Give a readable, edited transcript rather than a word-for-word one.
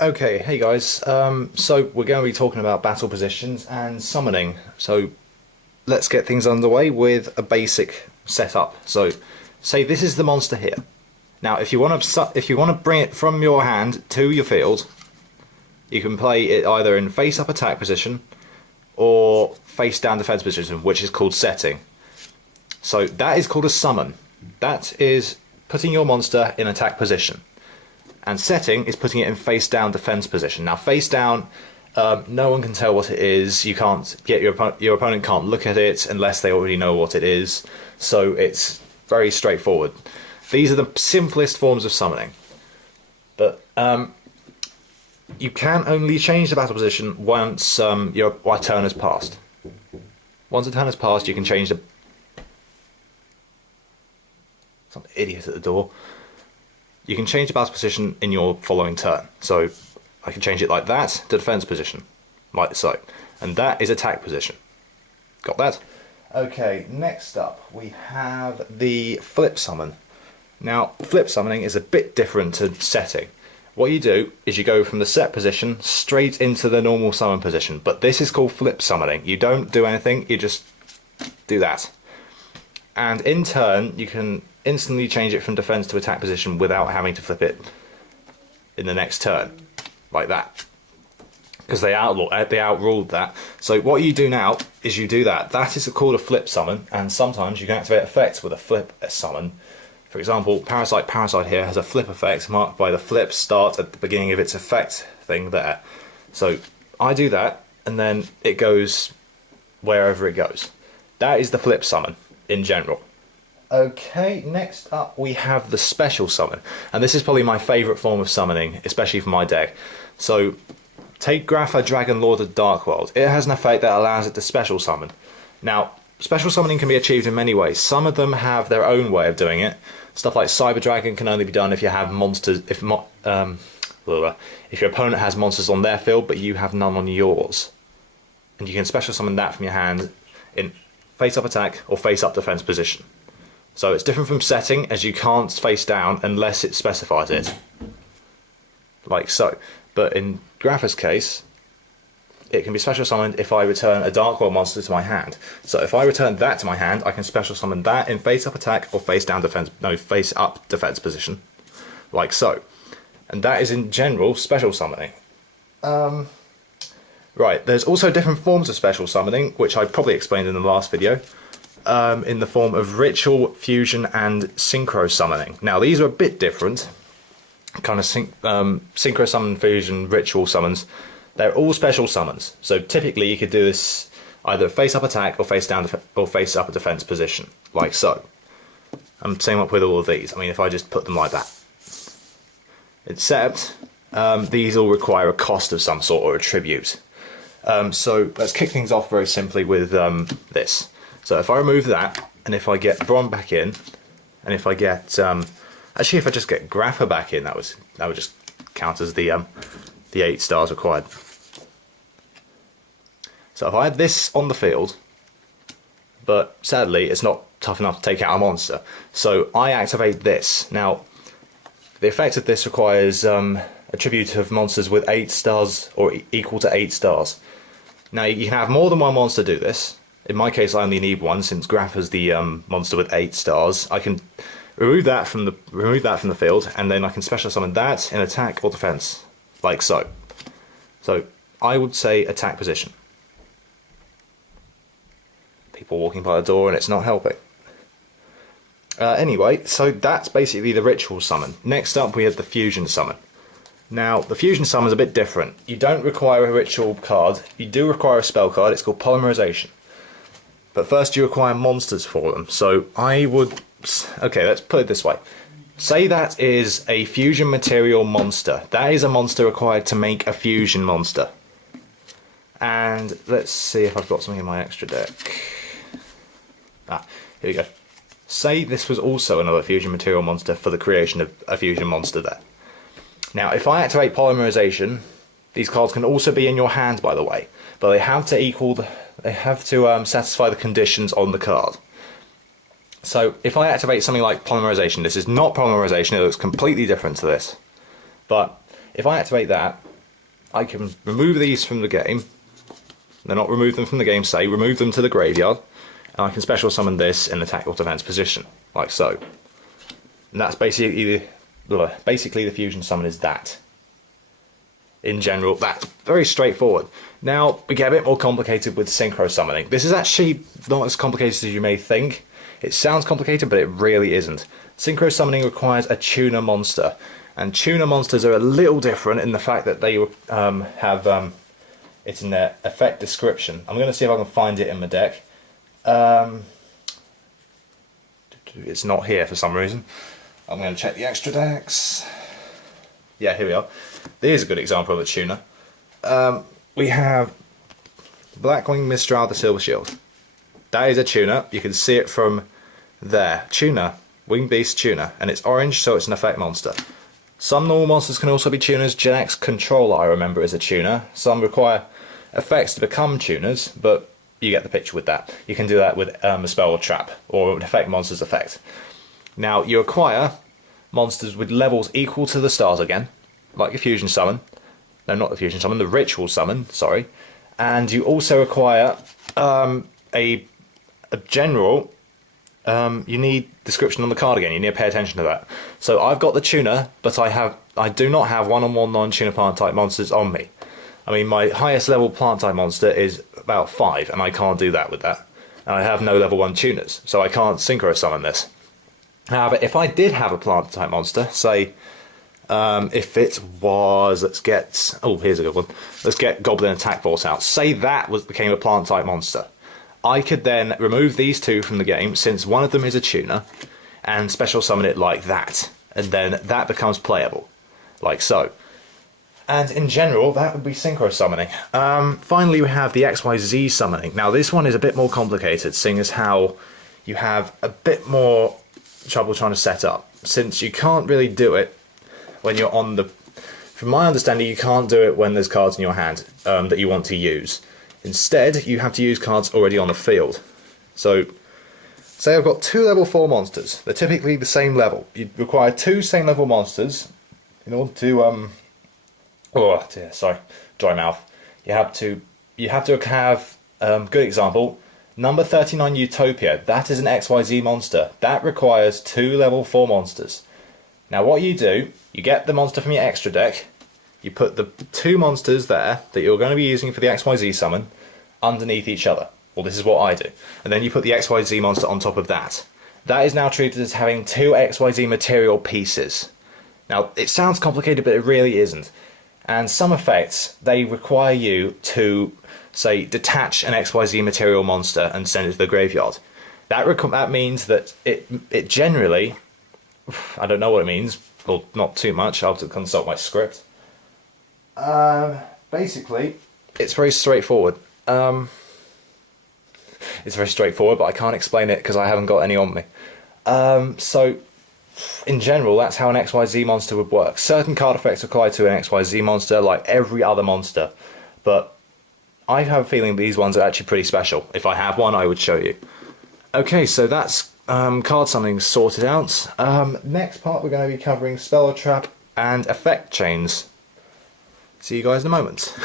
Okay, hey guys. So we're going to be talking about battle positions and summoning. So let's get things underway with a basic setup. So, say this is the monster here. Now, if you want to bring it from your hand to your field, you can play it either in face-up attack position or face-down defense position, which is called setting. So that is called a summon. That is putting your monster in attack position. And setting is putting it in face-down defense position. Now, face-down, no one can tell what it is. You can't get your opponent can't look at it unless they already know what it is. So it's very straightforward. These are the simplest forms of summoning. But you can only change the battle position once your turn has passed. Once a turn has passed, you can change the. Some idiot at the door. You can change the battle position in your following turn. So I can change it like that to defense position, like so. And that is attack position. Got that? Okay, next up we have the flip summon. Now, flip summoning is a bit different to setting. What you do is you go from the set position straight into the normal summon position, but this is called flip summoning. You don't do anything, you just do that. And in turn, you can instantly change it from defense to attack position without having to flip it in the next turn, like that. Because they outruled that. So what you do now is you do that. That is called a flip summon, and sometimes you can activate effects with a flip summon. For example, Parasite here has a flip effect marked by the flip start at the beginning of its effect thing there. So I do that, and then it goes wherever it goes. That is the flip summon in general. Okay, next up we have the special summon, and this is probably my favourite form of summoning, especially for my deck. So, take Grapha Dragon Lord of the Dark World. It has an effect that allows it to special summon. Now, special summoning can be achieved in many ways. Some of them have their own way of doing it. Stuff like Cyber Dragon can only be done if you have monsters, if your opponent has monsters on their field but you have none on yours. And you can special summon that from your hand in face-up attack or face-up defense position. So it's different from setting, as you can't face down unless it specifies it. Like so. But in Grapha's case, it can be special summoned if I return a Dark World monster to my hand. So if I return that to my hand, I can special summon that in face-up attack or face-up defense position. Like so. And that is in general special summoning. Right, there's also different forms of special summoning, which I probably explained in the last video. In the form of ritual, fusion, and synchro summoning. Now these are a bit different, kind of synchro summon, fusion, ritual summons. They're all special summons. So typically you could do this either face-up attack or face-up defense position, like so. I'm same up with all of these. I mean, if I just put them like that. Except these all require a cost of some sort or a tribute. So let's kick things off very simply with this. So if I remove that, and if I get Bron back in, and if I get, actually if I just get Grapha back in, that would just count as the 8 stars required. So if I had this on the field, but sadly it's not tough enough to take out a monster, so I activate this. Now, the effect of this requires a tribute of monsters with 8 stars or equal to 8 stars. Now you can have more than one monster do this. In my case, I only need one, since Graph is the monster with 8 stars. I can remove that from the field, and then I can special summon that in attack or defense, like so. So I would say attack position. People walking by the door, and it's not helping. Anyway, so that's basically the ritual summon. Next up, we have the fusion summon. Now, the fusion summon is a bit different. You don't require a ritual card. You do require a spell card. It's called polymerization. But first you require monsters for them. So I would... Okay, let's put it this way. Say that is a fusion material monster. That is a monster required to make a fusion monster. And let's see if I've got something in my extra deck. Ah, here we go. Say this was also another fusion material monster for the creation of a fusion monster there. Now, if I activate polymerization, these cards can also be in your hand, by the way. But they have to satisfy the conditions on the card. So if I activate something like polymerization, this is not polymerization, it looks completely different to this. But if I activate that, I can remove these from the game. They're not remove them from the game, say, remove them to the graveyard, and I can special summon this in attack or defense position, like so. And that's basically the fusion summon is that. In general, that's very straightforward. Now, we get a bit more complicated with synchro summoning. This is actually not as complicated as you may think. It sounds complicated, but it really isn't. Synchro summoning requires a tuner monster, and tuner monsters are a little different in the fact that they have it's in their effect description. I'm going to see if I can find it in my deck. It's not here for some reason. I'm going to check the extra decks. Yeah, here we are. There's a good example of a tuner. We have Blackwing Mistral the Silver Shield. That is a tuner. You can see it from there. Tuner. Winged Beast tuner. And it's orange, so it's an effect monster. Some normal monsters can also be tuners. Gen X Controller, I remember, is a tuner. Some require effects to become tuners, but you get the picture with that. You can do that with a spell or trap, or an effect monster's effect. Now, you acquire monsters with levels equal to the stars again, like a fusion summon. No, not the fusion summon, the ritual summon, sorry. And you also acquire a general. You need description on the card again. You need to pay attention to that. So I've got the tuner, but I do not have one-on-one non-tuner plant type monsters on me. I mean, my highest level plant type monster is about 5, and I can't do that with that. And I have no level 1 tuners, so I can't synchro summon this. However, if I did have a plant type monster, say, if it was, let's get, oh, here's a good one. Let's get Goblin Attack Force out. Say that became a plant type monster. I could then remove these two from the game, since one of them is a tuner, and special summon it like that. And then that becomes playable, like so. And in general, that would be synchro summoning. Finally, we have the XYZ summoning. Now, this one is a bit more complicated, seeing as how you have a bit more trouble trying to set up, since you can't really do it when you're on the... From my understanding, you can't do it when there's cards in your hand that you want to use. Instead, you have to use cards already on the field. So, say I've got 2 level 4 monsters. They're typically the same level. You require 2 same level monsters in order to... Oh dear, sorry, dry mouth. You have to have, good example, number 39 Utopia. That is an XYZ monster. That requires 2 level 4 monsters. Now what you do, you get the monster from your extra deck, you put the 2 monsters there that you're going to be using for the XYZ summon underneath each other. Well, this is what I do. And then you put the XYZ monster on top of that. That is now treated as having 2 XYZ material pieces. Now, it sounds complicated, but it really isn't. And some effects, they require you to, say, detach an XYZ material monster and send it to the graveyard. That means that it generally, I don't know what it means, or not too much, I'll have to consult my script. Basically, it's very straightforward. It's very straightforward, but I can't explain it because I haven't got any on me. So, in general, that's how an XYZ monster would work. Certain card effects apply to an XYZ monster, like every other monster, but I have a feeling these ones are actually pretty special. If I have one, I would show you. Okay, so that's card summoning sorted out. Next part, we're going to be covering spell or trap and effect chains. See you guys in a moment.